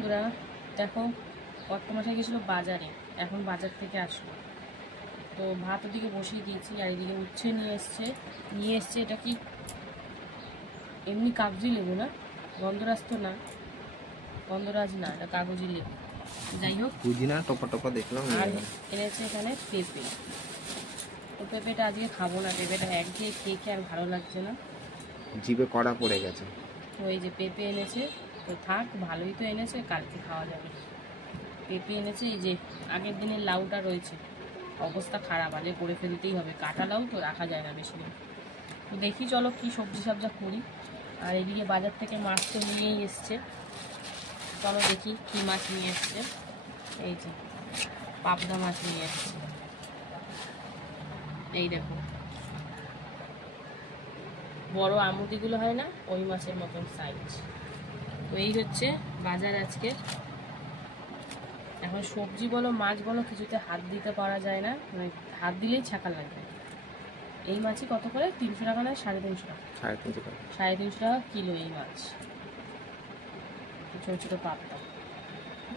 বন্ধুরা দেখো কর্তামশাই গেছিলো বাজারে, এখন বাজার থেকে আসলো তো ভাত ওদিকে বসিয়ে দিয়েছি আর এদিকে উচ্ছে নিয়ে এসছে এটা কি এমনি কাগজি লেবু না, গন্ধরাজ তো না, গন্ধরাজ না, এটা কাগজি লেবু। যাই হোক বুঝি না, টপা টপা দেখলাম। আর এনেছে এখানে পেঁপে, তো পেঁপেটা আজকে খাবো না, পেঁপেটা একঘেয়ে খেয়ে খেয়ে আর ভালো লাগছে না, জিভে কড়া পড়ে গেছে। তো এই যে পেঁপে এনেছে, তো থাক ভালোই তো এনেছে, কালকে খাওয়া যাবে। পেঁপে এনেছে, এই যে আগের দিনের লাউটা রয়েছে, অবস্থা খারাপ, আগে করে ফেলতেই হবে, কাটা লাউ তো রাখা যায় না বেশি দিন। তো দেখি চলো কি সবজি সাবজা করি। আর এদিকে বাজার থেকে মাছ তো নিয়েই এসছে, চলো দেখি কি মাছ নিয়ে এসছে। এই যে পাবদা মাছ নিয়ে এসছে, এই দেখো বড় আমুদিগুলো হয় না, ওই মাছের মতন সাইজ। তো এই হচ্ছে বাজার আজকে। এখন সবজি বলো মাছ বলো কিছুতে হাত দিতে পারা যায় না, মানে হাত দিলেই ছাকা লাগবে। এই মাছই কত করে, 300 টাকা না 350 টাকা? 350 টাকা। 350 টাকা কিলো এই মাছ, ছোটো ছোটো পাবদা।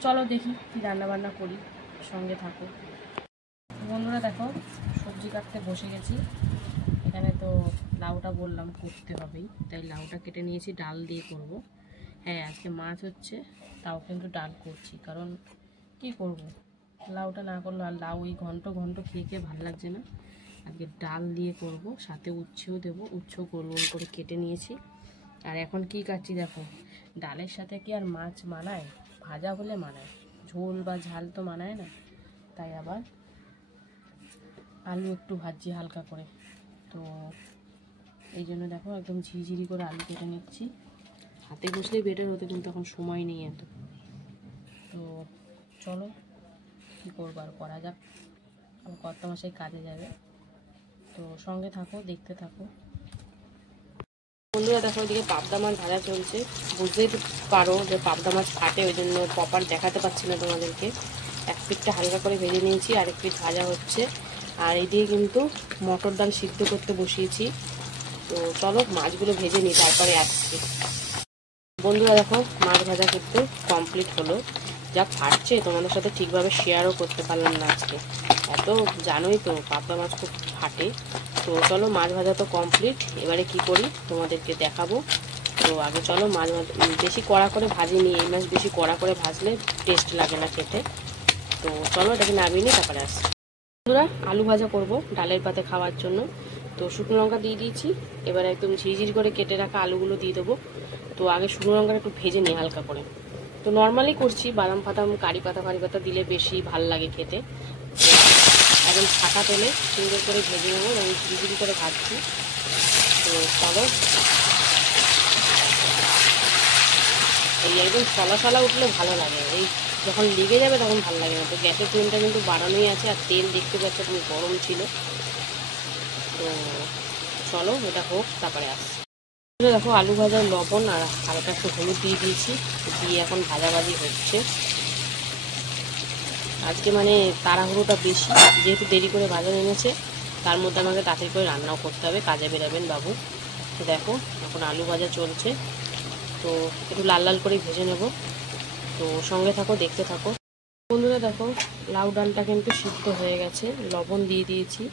চলো দেখি কি রান্না বান্না করি, সঙ্গে থাকো বন্ধুরা। দেখো সবজি কাটতে বসে গেছি, এখানে তো লাউটা বললাম করতে হবেই, তাই লাউটা কেটে নিয়েছি, ডাল দিয়ে করব। হ্যাঁ আজকে মাছ হচ্ছে, তাও কিন্তু ডাল করছি, কারণ কি করব, লাউটা না করলে আর লাউ এই ঘন্ট ঘন্ট খেয়ে খেয়ে ভালো লাগছে না। আজকে ডাল দিয়ে করব, সাথে উচ্ছেও দেবো, উচ্ছেও গোল গোল করে কেটে নিয়েছি। আর এখন কি কাটছি দেখো, ডালের সাথে কি আর মাছ মানায়, ভাজা হলে মানায়, ঝোল বা ঝাল তো মানায় না, তাই আবার আলু একটু ভাজছি হালকা করে। তো এই জন্য দেখো একদম ঝিরিঝিরি করে আলু কেটে নিচ্ছি, হাতে বসলেই বেটার হতো, কিন্তু এখন সময় নেই এত। তো চলো কী করবো আর, করা যাক, আমার কর্তামশাই কাজে যাবে, তো সঙ্গে থাকো দেখতে থাকো বন্ধুরা। দেখো ওইদিকে পাবদা মাছ ভাজা চলছে, বুঝতেই তো পারো যে পাবদা মাছ ফাটে, ওই জন্য প্রপার দেখাতে পারছি না তোমাদেরকে। এক পিঠটা হালকা করে ভেজে নিয়েছি, আরেক পিঠ ভাজা হচ্ছে। আর এইদিকে কিন্তু মটর ডাল সিদ্ধ করতে বসিয়েছি, তো চলো মাছগুলো ভেজে নিই তারপরে আসছি বন্ধুরা। দেখো মাছ ভাজা কিন্তু কমপ্লিট হলো, যা ফাটছে তোমাদের সাথে ঠিকভাবে শেয়ারও করতে পারলাম না আজকে, এত জানোই তো পাবদা মাছ খুব ফাটে। তো চলো মাছ ভাজা তো কমপ্লিট, এবারে কি করি তোমাদেরকে দেখাবো। তো আগে চলো মাছ বেশি কড়া করে ভাজিনি, এই মাছ বেশি কড়া করে ভাজলে টেস্ট লাগে না খেতে। তো চলো এটাকে নামিয়ে নিই তারপরে আসছি বন্ধুরা। আলু ভাজা করব ডালের পাতে খাওয়ার জন্য, তো শুকনো লঙ্কা দিয়ে দিয়েছি, এবার একদম ঝিরিঝিরি করে কেটে রাখা আলুগুলো দিয়ে দেবো। তো আগে শুকনো লঙ্কাটা একটু ভেজে নিই হালকা করে, তো নর্মালি করছি, বাদাম ফাদাম কারি পাতা দিলে বেশি ভাল লাগে খেতে। একদম ছাকা তেলে সুন্দর করে ভেজে নেবো, আমি ঝিরিঝিরি করে ভাজছি। তো চলো এই একদম সলা সলা উঠলে ভালো লাগে, এই যখন লেগে যাবে তখন ভালো লাগে না। তো গ্যাসের ফ্লেমটা কিন্তু বাড়ানোই আছে, আর তেল দেখতে পাচ্ছ তুমি গরম ছিল। তো চলো এটা হোক তারপরে আসছি। দেখো আলু ভাজার লবণ আর হালকা একটু হলুদ দিয়ে দিয়েছি, দিয়ে এখন ভাজাভাজি হচ্ছে। আজকে মানে তাড়াহুড়োটা বেশি, যেহেতু দেরি করে ভাজা নেমেছে, তার মধ্যে আমাকে তাড়াতাড়ি করে রান্নাও করতে হবে, কাজে বেরাবেন বাবু। তো দেখো এখন আলু ভাজা চলছে, তো একটু লাল লাল করে ভেজে নেব, তো সঙ্গে থাকো দেখতে থাকো বন্ধুরা। দেখো লাউ ডালটা কিন্তু সিদ্ধ হয়ে গেছে, লবণ দিয়ে দিয়েছি,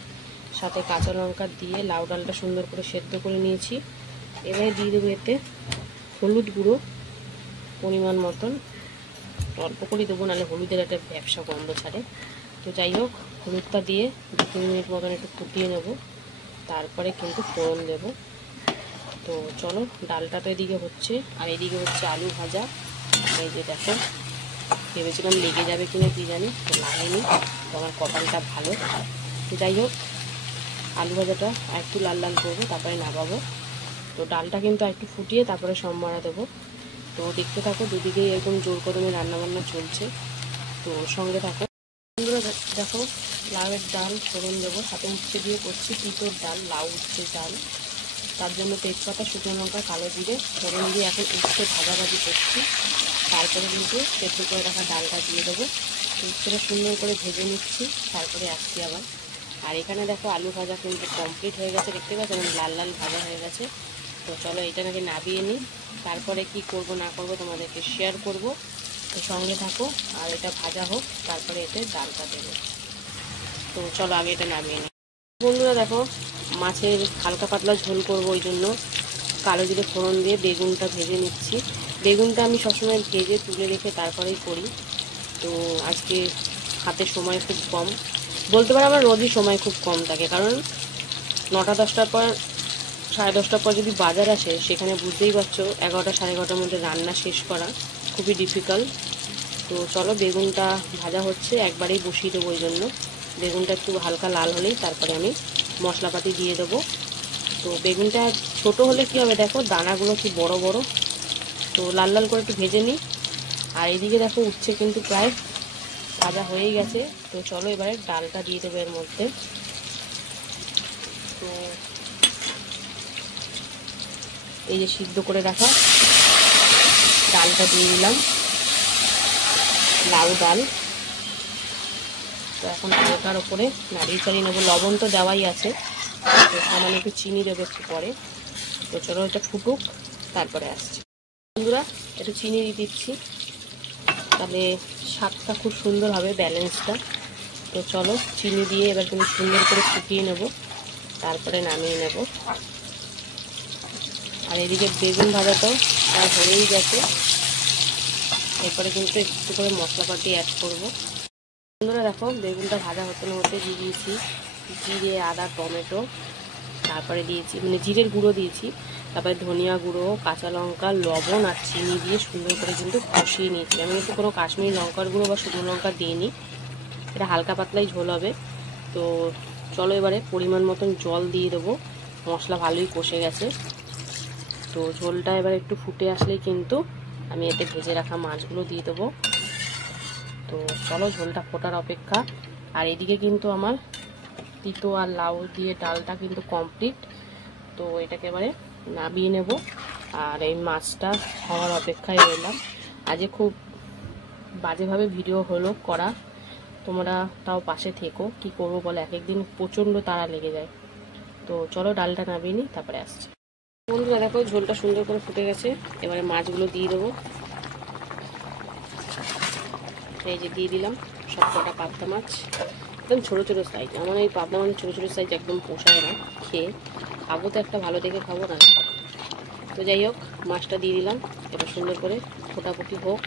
সাথে কাঁচা লঙ্কা দিয়ে লাউ ডালটা সুন্দর করে সেদ্ধ করে নিয়েছি। এবারে দিয়ে দেবো এতে হলুদ গুঁড়ো পরিমাণ মতন, অল্প করে দেবো, নাহলে হলুদের একটা ব্যবসা গন্ধ ছাড়ে। তো যাই হোক হলুদটা দিয়ে 2-3 মিনিট মতন একটু ফুটিয়ে নেব, তারপরে কিন্তু ফোড়ন দেব। তো চলো ডালটা তো এদিকে হচ্ছে, আর এদিকে হচ্ছে আলু ভাজা। এই যে দেখো ভেবেছিলাম লেগে যাবে কিনা কি জানি, তো লাগেনি, তো আমার কপালটা ভালো। যাই হোক আলু ভাজাটা একটু লাল লাল করবো, তারপরে নামাবো। তো ডালটা কিন্তু একটু ফুটিয়ে তারপরে সম্বারা দেবো। তো দেখতে থাকো, দুদিকেই একদম জোর কদমে রান্নাবান্না চলছে, তো সঙ্গে থাকো বন্ধুরা। দেখো লাউয়ের ডাল ফোড়ন দেবো, সাথে উচ্ছে দিয়ে করছি তিতোর ডাল, লাউ উচ্ছে ডাল। তার জন্য তেজপাতা, শুকনো লঙ্কা, কালো জিরে ফোড়ন দিয়ে এখন উচ্ছে ভাজাভাজি করছি, তারপরে কিন্তু সেদ্ধ করে রাখা ডালটা দিয়ে দেবো। উচ্ছেটা সুন্দর করে ভেজে নিচ্ছি, তারপরে আসছি আবার। আর এখানে দেখো আলু ভাজা কিন্তু কমপ্লিট হয়ে গেছে, দেখতে পাচ্ছ এবং লাল লাল ভাজা হয়ে গেছে। তো চলো এটা নাকি নামিয়ে নিই, তারপরে কি করব না করব তোমাদেরকে শেয়ার করব। তো সঙ্গে থাকো, আর এটা ভাজা হোক, তারপরে এতে ডালটা দেবো। তো চলো আগে এটা নামিয়ে নিই। বন্ধুরা দেখো, মাছের হালকা পাতলা ঝোল করবো, ওই জন্য কালো জিরে ফোড়ন দিয়ে বেগুনটা ভেজে নিচ্ছি। বেগুনটা আমি সবসময় ভেজে তুলে রেখে তারপরেই করি। তো আজকে হাতে সময় খুব কম, বলতে পারো আমার রোজই সময় খুব কম থাকে, কারণ 9টা 10টার পর 10:30টার পর যদি বাজার আসে, সেখানে বুঝতেই পারছো 11টা 11:30টার মধ্যে রান্না শেষ করা খুবই ডিফিকাল্ট। তো চলো, বেগুনটা ভাজা হচ্ছে, একবারেই বসিয়ে দেবো, ওই জন্য বেগুনটা একটু হালকা লাল হলেই তারপরে আমি মশলাপাতি দিয়ে দেবো। তো বেগুনটা ছোট হলে কি হবে দেখো, দানাগুলো কি বড় বড়, তো লাল লাল করে একটু ভেজে নিই। আর এদিকে দেখো উচ্ছে কিন্তু প্রায় ভাজা হয়েই গেছে। তো চলো এবারে ডালটা দিয়ে দেবো এর মধ্যে। তো এই যে সিদ্ধ করে রাখা ডালটা দিয়ে দিলাম, লাউ ডাল। তো এখন হালকার ওপরে নাড়িয়ে চালিয়ে নেবো। লবণ তো দেওয়াই আছে, তো সামান্য একটু চিনি দেবো একটু পরে। তো চলো এটা ফুটুক, তারপরে আসছে। বন্ধুরা একটু চিনি দিয়ে দিচ্ছি, তাহলে স্বাদটা খুব সুন্দর হবে, ব্যালেন্সটা। তো চলো চিনি দিয়ে এবার কিন্তু সুন্দর করে ফুটিয়ে নেব, তারপরে নামিয়ে নেব। আর এদিকে বেগুন ভাজাটাও আর হয়েই গেছে। এরপরে কিন্তু একটু করে মশলাপাতি অ্যাড করব। বন্ধুরা দেখো, বেগুনটা ভাজা হতে না হতে দিয়ে দিয়েছি জিরে, আদা, টমেটো, তারপরে দিয়েছি মানে জিরের গুঁড়ো দিয়েছি, তারপরে ধনিয়া গুঁড়ো, কাঁচা লঙ্কা, লবণ আর চিনি দিয়ে সুন্দর করে কিন্তু কষিয়ে নিয়েছি। আমি কিন্তু কোনো কাশ্মীরি লঙ্কার গুঁড়ো বা শুকনো লঙ্কা দিইনি, এটা হালকা পাতলাই ঝোল হবে। তো চলো এবারে পরিমাণ মতন জল দিয়ে দেবো, মশলা ভালোই কষে গেছে। তো ঝোলটা এবার একটু ফুটে আসলেই কিন্তু আমি এতে ভেজে রাখা মাছগুলো দিয়ে দেবো। তো চলো ঝোলটা ফোটার অপেক্ষা। আর এদিকে কিন্তু আমার তিতো আর লাউ দিয়ে ডালটা কিন্তু কমপ্লিট। তো এটাকে এবারে নামিয়ে নেব, আর এই মাছটা হওয়ার অপেক্ষায় রইলাম। আজকে খুব বাজেভাবে ভিডিও হলো করা, তোমরা তাও পাশে থেকো। কি করবো বলো, এক একদিন প্রচণ্ড তাড়া লেগে যায়। তো চলো ডালটা নামিয়ে নিই, তারপরে আসছে। বন্ধুরা দেখো, ঝোলটা সুন্দর করে ফুটে গেছে, এবারে মাছগুলো দিয়ে দেবো। এই যে দিয়ে দিলাম সব কটা পাবদা মাছ, একদম ছোটো ছোটো সাইজ। আমার এই পাবদা মাছ ছোটো ছোটো সাইজ একদম পোষায় না, খেয়ে খাবো তো একটা ভালো দেখে খাবো না। তো যাই হোক, মাছটা দিয়ে দিলাম, এবার সুন্দর করে ফোটাফুটি হোক,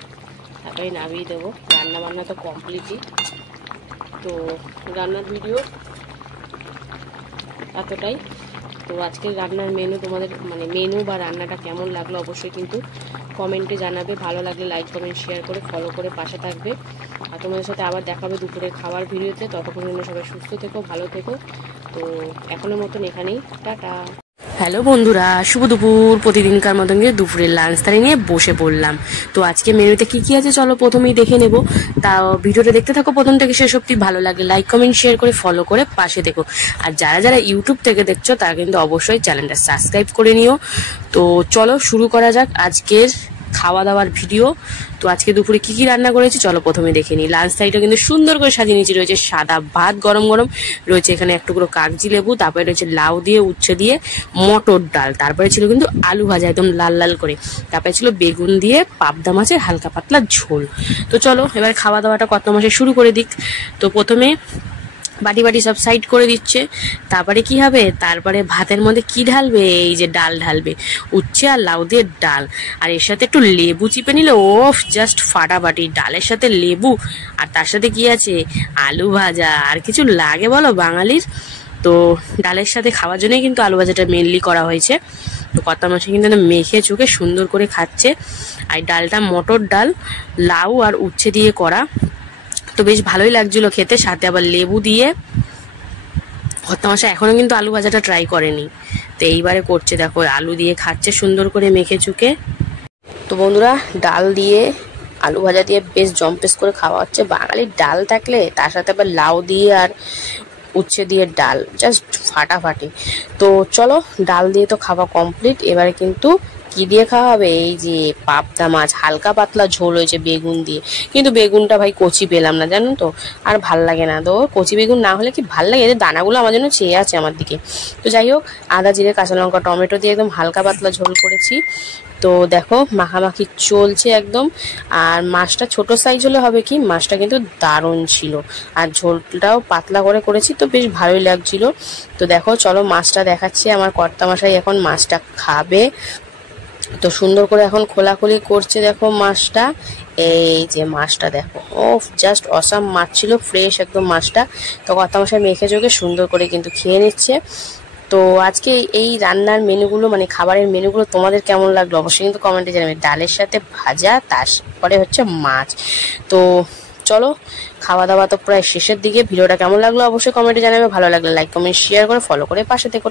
তারপরে নামিয়ে দেবো। রান্না বান্না তো কমপ্লিটই। তো রান্নার ভিডিও এতটাই। তো আজকের রান্নার মেনু তোমাদের মানে মেনু বা রান্নাটা কেমন লাগলো অবশ্যই কিন্তু কমেন্টে জানাবে। ভালো লাগলে লাইক কমেন্ট শেয়ার করে ফলো করে পাশে থাকবে। আর তোমাদের সাথে আবার দেখাবে দুপুরের খাবার ভিডিওতে। ততক্ষণ জন্য সবাই সুস্থ থেকো, ভালো থেকো। তো এখনের মতন এখানেই, টাটা। হ্যালো বন্ধুরা, শুভ দুপুর। প্রতিদিনকার মতন গিয়ে দুপুরের লাঞ্চ থালি নিয়ে বসে পড়লাম। তো আজকে মেনুতে কি কি আছে চলো প্রথমেই দেখে নেব। তা ভিডিওটা দেখতে থাকো প্রথম থেকে শেষ অবধি। ভালো লাগে লাইক কমেন্ট শেয়ার করে ফলো করে পাশে দেখো। আর যারা যারা ইউটিউব থেকে দেখছো তারা কিন্তু অবশ্যই চ্যানেলটা সাবস্ক্রাইব করে নিও। তো চলো শুরু করা যাক আজকের খাওয়া দাওয়ার ভিডিও। তো আজকে দুপুরে কি কি রান্না করেছি চলো প্রথমে দেখে নিই। লাঞ্চ থালিটা কিন্তু সুন্দর করে সাজিয়ে নিয়েছি। রয়েছে সাদা ভাত গরম গরম, রয়েছে এখানে এক টুকরো কাগজি লেবু, তারপরে রয়েছে লাউ দিয়ে উচ্ছে দিয়ে মটর ডাল, তারপরে ছিল কিন্তু আলু ভাজা একদম লাল লাল করে, তারপরে ছিল বেগুন দিয়ে পাবদা মাছের হালকা পাতলা ঝোল। তো চলো এবার খাওয়া দাওয়াটা কত মাসে শুরু করে দিক। তো প্রথমে বাটি বাটি সব সাইড করে দিচ্ছে। তারপরে কি হবে, তারপরে ভাতের মধ্যে কি ঢালবে, এই যে ডাল ঢালবে, উচ্ছে আর লাউ দিয়ে ডাল, আর এর সাথে একটু লেবু চিপে নিলে ওফ জাস্ট ফাটাফাটি। ডালের সাথে লেবু, আর তার সাথে কি আছে, আলু ভাজা। আর কিছু লাগে বলো বাঙালির? তো ডালের সাথে খাওয়ার জন্যই কিন্তু আলু ভাজাটা মেনলি করা হয়েছে। তো কর্তা মাসে কিন্তু মেখে চুকে সুন্দর করে খাচ্ছে। আর ডালটা মটর ডাল, লাউ আর উচ্ছে দিয়ে করা, তো বেশ ভালোই লাগছিল খেতে। সাথে আবার লেবু দিয়ে। কর্তামশাই এখনো কিন্তু আলু ভাজাটা ট্রাই করেনি, তো এইবারে করছে। দেখো আলু দিয়ে খাচ্ছে সুন্দর করে মেখে চুকে। তো বন্ধুরা, ডাল দিয়ে আলু ভাজা দিয়ে বেশ জম্পেস করে খাওয়া হচ্ছে। বাঙালির ডাল থাকলে তার সাথে আবার লাউ দিয়ে আর উচ্ছে দিয়ে ডাল, জাস্ট ফাটাফাটি। তো চলো ডাল দিয়ে তো খাওয়া কমপ্লিট, এবারে কিন্তু কি দিয়ে খাওয়া হবে? এই যে পাবদা মাছ, হালকা পাতলা ঝোল হয়েছে বেগুন দিয়ে, কিন্তু বেগুনটা ভাই কচি পেলাম না, জানো তো, আর ভাল লাগে না। তো কচি বেগুন না হলে কি ভাল লাগে? এদের দানাগুলো আমার জন্য চেয়ে আছে আমার দিকে। তো যাই হোক, আদা জিরে কাঁচা লঙ্কা টমেটো দিয়ে একদম হালকা পাতলা ঝোল করেছি। তো দেখো মাখামাখি চলছে একদম। আর মাছটা ছোট সাইজ হলে হবে কি, মাছটা কিন্তু দারুণ ছিল, আর ঝোলটাও পাতলা করে করেছি, তো বেশ ভালোই লাগছিল। তো দেখো চলো মাছটা দেখাচ্ছি, আমার কর্তামশাই এখন মাছটা খাবে। তো সুন্দর করে এখন খোলাখুলি করছে, দেখো মাছটা। এই যে মাছটা দেখো, ও জাস্ট অসাম মাছ ছিল, ফ্রেশ একদম মাছটা। তো কর্তামশাই মেখে চোখে সুন্দর করে কিন্তু খেয়ে নিচ্ছে। তো আজকে এই রান্নার মেনুগুলো, মানে খাবারের মেনুগুলো তোমাদের কেমন লাগলো অবশ্যই কিন্তু কমেন্টে জানাবে। ডালের সাথে ভাজা, তারপরে হচ্ছে মাছ। তো চলো, খাওয়া দাওয়া তো প্রায় শেষের দিকে। ভিডিওটা কেমন লাগলো অবশ্যই কমেন্টে জানাবে, ভালো লাগলে লাইক কমেন্ট শেয়ার করে ফলো করে পাশে থেকো।